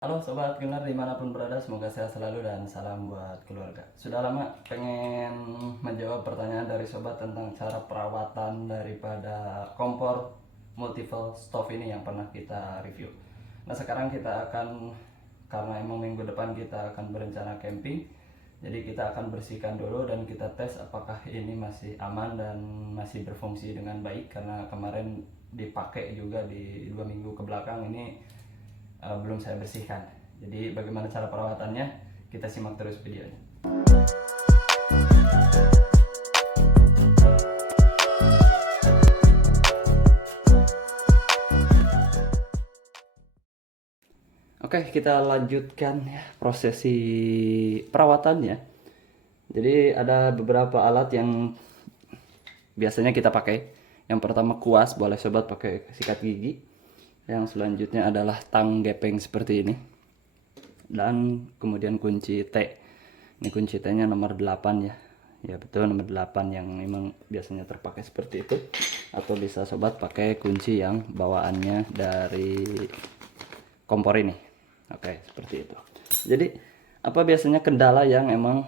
Halo Sobat Gunner dimanapun berada, semoga sehat selalu dan salam buat keluarga. Sudah lama pengen menjawab pertanyaan dari Sobat tentang cara perawatan daripada kompor multiple stove ini yang pernah kita review. Nah sekarang kita akan, karena emang minggu depan kita akan berencana camping, jadi kita akan bersihkan dulu dan kita tes apakah ini masih aman dan masih berfungsi dengan baik. Karena kemarin dipakai juga di 2 minggu ke belakang ini belum saya bersihkan. Jadi bagaimana cara perawatannya? Kita simak terus videonya. Oke, kita lanjutkan ya prosesi perawatannya. Jadi ada beberapa alat yang biasanya kita pakai. Yang pertama kuas, boleh sobat pakai sikat gigi. Yang selanjutnya adalah tang gepeng seperti ini. Dan kemudian kunci T. Ini kunci T-nya nomor 8 ya. Ya betul, nomor 8 yang memang biasanya terpakai seperti itu. Atau bisa sobat pakai kunci yang bawaannya dari kompor ini. Oke, seperti itu. Jadi apa biasanya kendala yang emang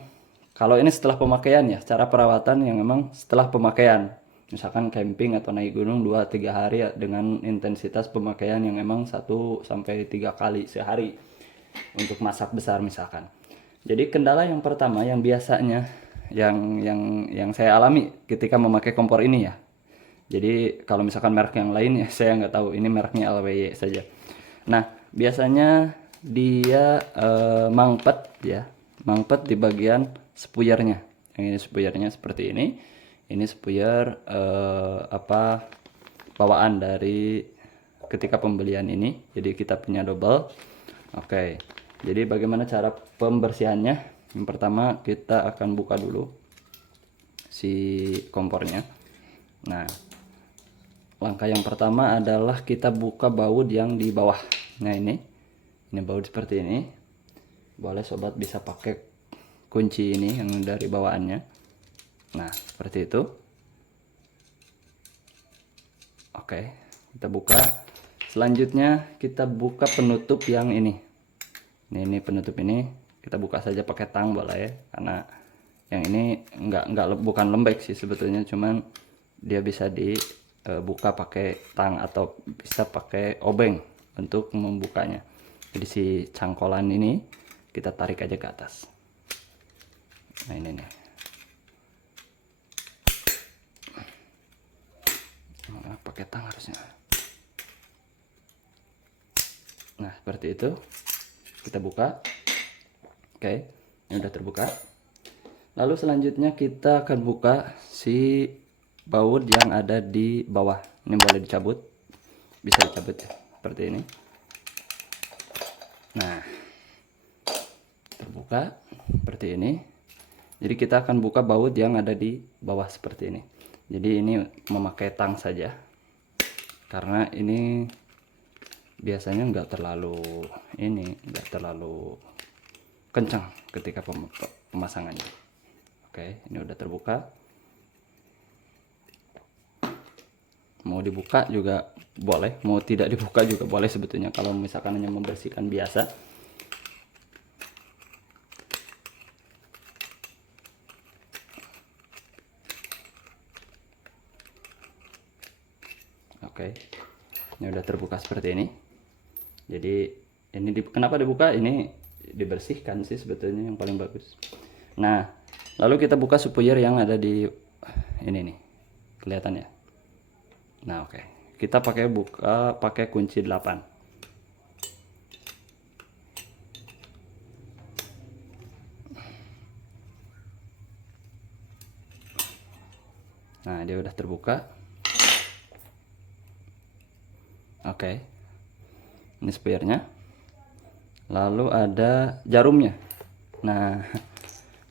kalau ini setelah pemakaian ya, cara perawatan yang memang setelah pemakaian. Misalkan camping atau naik gunung 2-3 hari ya, dengan intensitas pemakaian yang emang 1-3 kali sehari untuk masak besar misalkan. Jadi kendala yang pertama yang biasanya yang saya alami ketika memakai kompor ini ya. Jadi kalau misalkan merek yang lain ya saya nggak tahu, ini mereknya LWY saja. Nah biasanya dia mangpet ya, mangpet di bagian spuyernya. Yang ini spuyernya seperti ini. Ini spuyer bawaan dari ketika pembelian ini. Jadi kita punya double. Oke. Jadi bagaimana cara pembersihannya? Yang pertama kita akan buka dulu si kompornya. Nah, langkah yang pertama adalah kita buka baut yang di bawah. Nah ini baut seperti ini. Boleh sobat bisa pakai kunci ini yang dari bawaannya. Nah seperti itu. Oke, kita buka. Selanjutnya kita buka penutup yang ini. Ini penutup ini kita buka saja pakai tang boleh ya, karena yang ini bukan lembek sih sebetulnya, cuman dia bisa dibuka pakai tang atau bisa pakai obeng untuk membukanya. Jadi si cangkolan ini kita tarik aja ke atas. Nah ini nih. Nah, pakai tang harusnya. Nah seperti itu. Kita buka. Oke, ini udah terbuka. Lalu selanjutnya kita akan buka si baut yang ada di bawah. Ini boleh dicabut, bisa dicabut ya, seperti ini. Nah terbuka seperti ini. Jadi kita akan buka baut yang ada di bawah seperti ini. Jadi ini memakai tang saja, karena ini biasanya nggak terlalu kencang ketika pemasangannya. Oke, ini udah terbuka. Mau dibuka juga boleh, mau tidak dibuka juga boleh sebetulnya kalau misalkan hanya membersihkan biasa. Oke, ini udah terbuka seperti ini. Jadi ini kenapa dibuka? Ini dibersihkan sih sebetulnya yang paling bagus. Nah lalu kita buka spuyer yang ada di ini nih, kelihatan ya. Nah oke, kita pakai kunci 8. Nah dia udah terbuka. Oke, ini spuyernya. Lalu ada jarumnya. Nah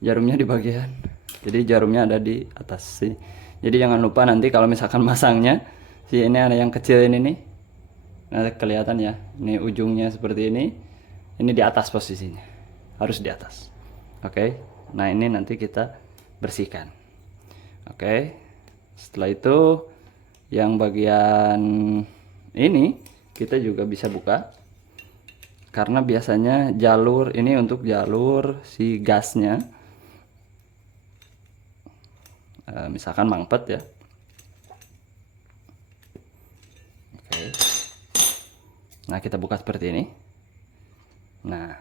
jarumnya di bagian, jadi jarumnya ada di atas sih. Jadi jangan lupa nanti kalau misalkan masangnya, si ini ada yang kecil ini nih. Nah kelihatan ya, ini ujungnya seperti ini di atas posisinya, harus di atas. Oke, nah ini nanti kita bersihkan. Oke, setelah itu yang bagian ini kita juga bisa buka. karena biasanya jalur ini untuk jalur si gasnya. Misalkan mangpet ya. Oke. Nah, kita buka seperti ini. Nah,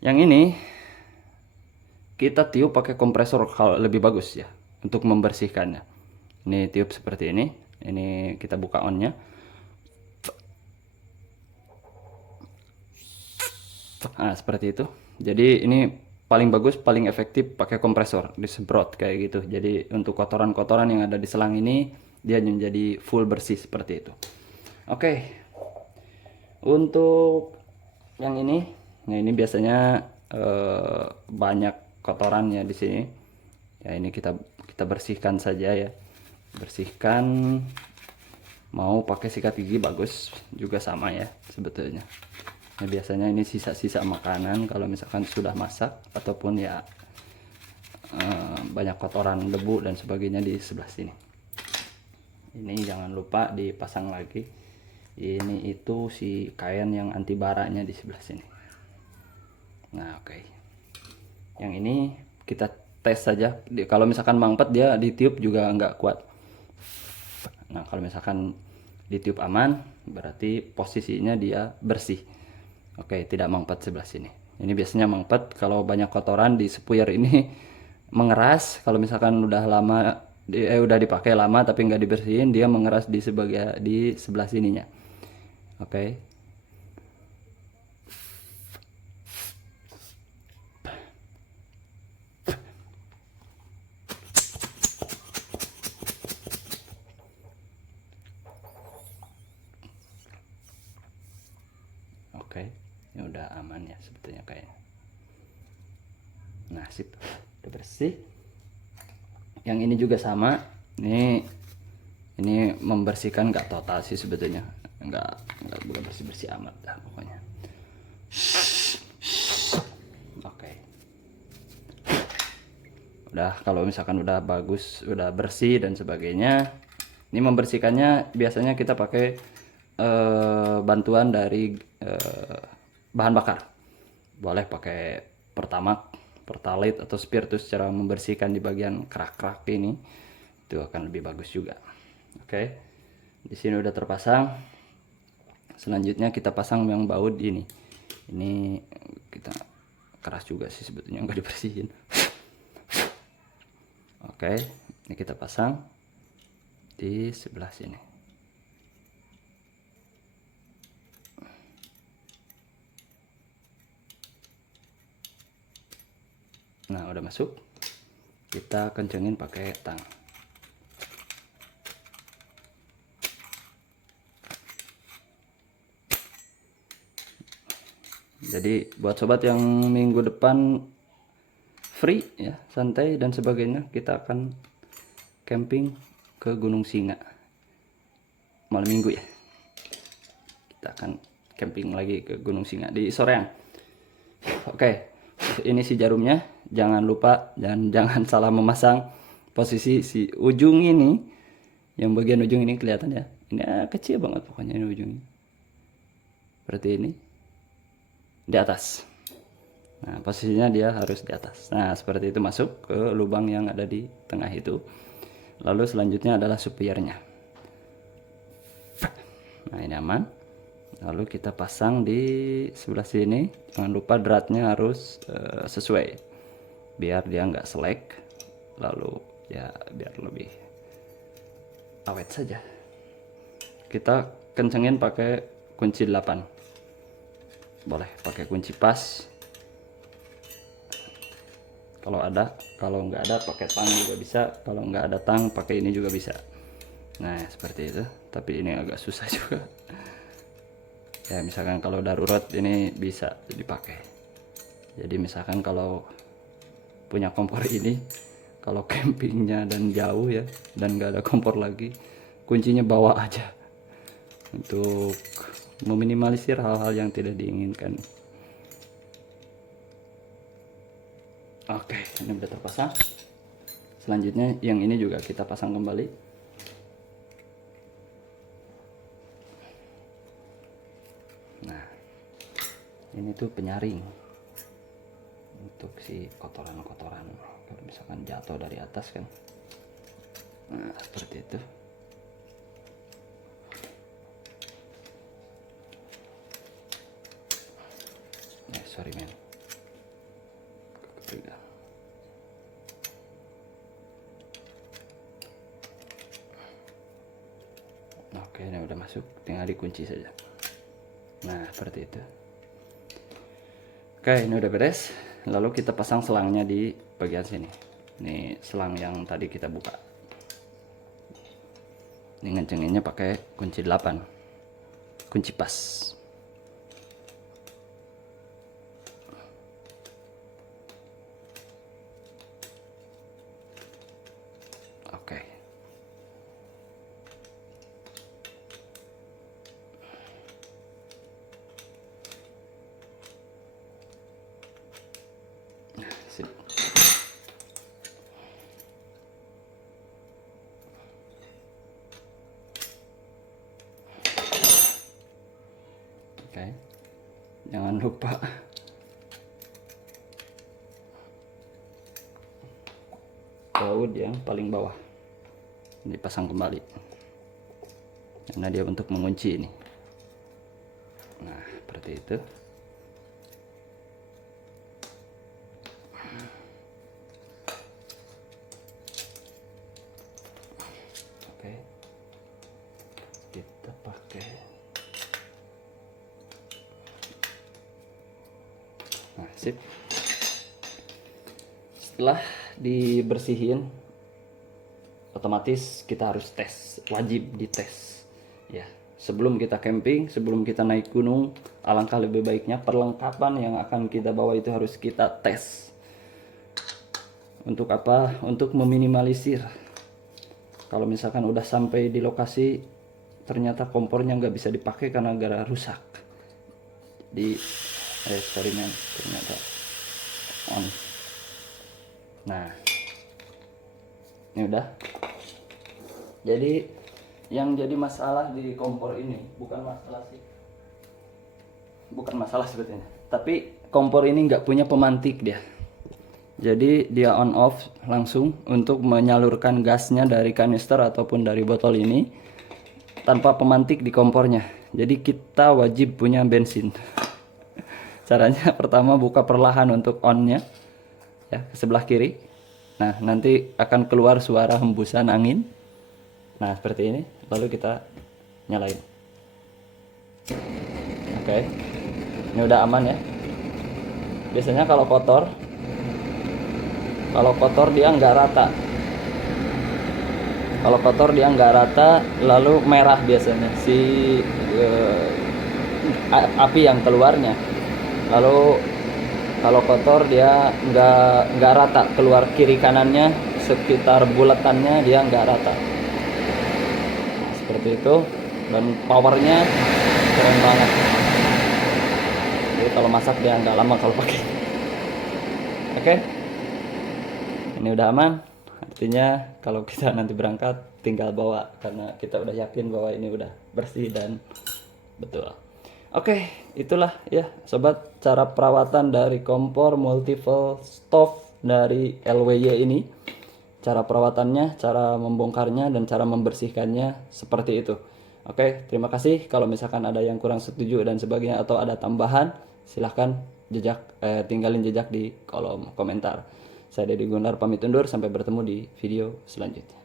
yang ini kita tiup pakai kompresor kalau lebih bagus ya untuk membersihkannya. Ini tiup seperti ini. Ini kita buka onnya. Nah, seperti itu. Jadi ini paling bagus, paling efektif pakai kompresor, disemprot kayak gitu. Jadi untuk kotoran-kotoran yang ada di selang ini dia menjadi full bersih seperti itu. Oke. Untuk yang ini, nah ini biasanya banyak kotorannya di sini. Ya ini kita bersihkan saja ya. Bersihkan. Mau pakai sikat gigi bagus juga sama ya sebetulnya. Nah, biasanya ini sisa-sisa makanan kalau misalkan sudah masak ataupun ya banyak kotoran, debu dan sebagainya di sebelah sini. Ini jangan lupa dipasang lagi. Ini itu si kain yang anti baranya di sebelah sini. Nah, oke. Yang ini kita tes saja. Kalau misalkan mangpet dia ditiup juga nggak kuat. Nah, kalau misalkan ditiup aman, berarti posisinya dia bersih. Oke, tidak mangpet sebelah sini. Ini biasanya mangpet kalau banyak kotoran di sepuyer ini mengeras. Kalau misalkan udah lama, udah dipakai lama tapi nggak dibersihin, dia mengeras di sebelah sininya. Oke. Oke, ini udah aman ya sebetulnya kayaknya. Nah, sip, udah bersih. Yang ini juga sama. Ini membersihkan nggak total sih sebetulnya, nggak bukan bersih amat dah pokoknya. Oke. Udah, kalau misalkan udah bagus, udah bersih dan sebagainya, ini membersihkannya biasanya kita pakai bantuan dari bahan bakar. Boleh pakai Pertamax, Pertalite atau Spiritus cara membersihkan di bagian kerak-kerak ini. Itu akan lebih bagus juga. Oke. Di sini udah terpasang. Selanjutnya kita pasang yang baut ini. Ini kita keras juga sih sebetulnya, nggak dibersihin. Oke, ini kita pasang di sebelah sini. Nah, udah masuk. Kita kencengin pakai tang. Jadi buat sobat yang minggu depan free ya, santai dan sebagainya, kita akan camping ke Gunung Singa malam minggu ya. Kita akan camping lagi ke Gunung Singa di sorean. Oke, ini si jarumnya. Jangan lupa dan jangan salah memasang posisi si ujung ini. Yang bagian ujung ini kelihatan ya. Ini kecil banget pokoknya ini ujungnya. Seperti ini. Di atas. Nah, posisinya dia harus di atas. Nah, seperti itu masuk ke lubang yang ada di tengah itu. Lalu selanjutnya adalah suppliernya. Nah, ini aman. Lalu kita pasang di sebelah sini. Jangan lupa dratnya harus sesuai. Biar dia nggak selek. Lalu ya biar lebih awet saja. Kita kencengin pakai kunci 8. Boleh pakai kunci pas kalau ada, kalau nggak ada pakai tang juga bisa, kalau nggak ada tang pakai ini juga bisa. Nah, seperti itu, tapi ini agak susah juga ya. Misalkan kalau darurat ini bisa dipakai. Jadi misalkan kalau punya kompor ini, kalau campingnya dan jauh ya dan nggak ada kompor lagi, kuncinya bawa aja untuk meminimalisir hal-hal yang tidak diinginkan. Oke, ini udah terpasang. Selanjutnya yang ini juga kita pasang kembali. Nah, Ini tuh penyaring untuk si kotoran-kotoran kalau misalkan jatuh dari atas kan. Nah, seperti itu. Sorry men. Oke, ini udah masuk, tinggal dikunci saja. Nah, seperti itu. Oke, ini udah beres. Lalu kita pasang selangnya di bagian sini. Ini selang yang tadi kita buka. Ini ngencenginnya pakai kunci 8. Kunci pas. Oke. Sip. Oke. Jangan lupa baut yang paling bawah dipasang kembali karena dia untuk mengunci ini. Nah, seperti itu. Oke, kita pakai. Nah, sip. Setelah dibersihin, otomatis kita harus tes, wajib dites ya. Sebelum kita camping, sebelum kita naik gunung, alangkah lebih baiknya perlengkapan yang akan kita bawa itu harus kita tes. Untuk apa? Untuk meminimalisir kalau misalkan udah sampai di lokasi ternyata kompornya nggak bisa dipakai karena gara rusak di eksperimen ternyata on. Nah, ini udah. Jadi yang jadi masalah di kompor ini bukan masalah sebetulnya, tapi kompor ini nggak punya pemantik dia. Jadi dia on off langsung untuk menyalurkan gasnya dari kanister ataupun dari botol ini tanpa pemantik di kompornya. Jadi kita wajib punya bensin. Caranya pertama buka perlahan untuk onnya ya, ke sebelah kiri. Nah, nanti akan keluar suara hembusan angin. Nah, seperti ini. Lalu kita nyalain. Oke. Ini udah aman ya. Biasanya kalau kotor dia nggak rata. Kalau kotor dia nggak rata, lalu merah biasanya si api yang keluarnya. Lalu kalau kotor dia nggak rata, keluar kiri kanannya sekitar bulatannya dia nggak rata. Nah, seperti itu, dan powernya keren banget. Jadi kalau masak dia nggak lama kalau pakai. Oke, ini udah aman. Artinya kalau kita nanti berangkat tinggal bawa karena kita udah yakin bahwa ini udah bersih dan betul. Oke, itulah ya sobat cara perawatan dari kompor multiple stove dari LWY ini. Cara perawatannya, cara membongkarnya, dan cara membersihkannya seperti itu. Oke, terima kasih. Kalau misalkan ada yang kurang setuju dan sebagainya atau ada tambahan, silahkan tinggalin jejak di kolom komentar. Saya Deddy Gunar pamit undur, sampai bertemu di video selanjutnya.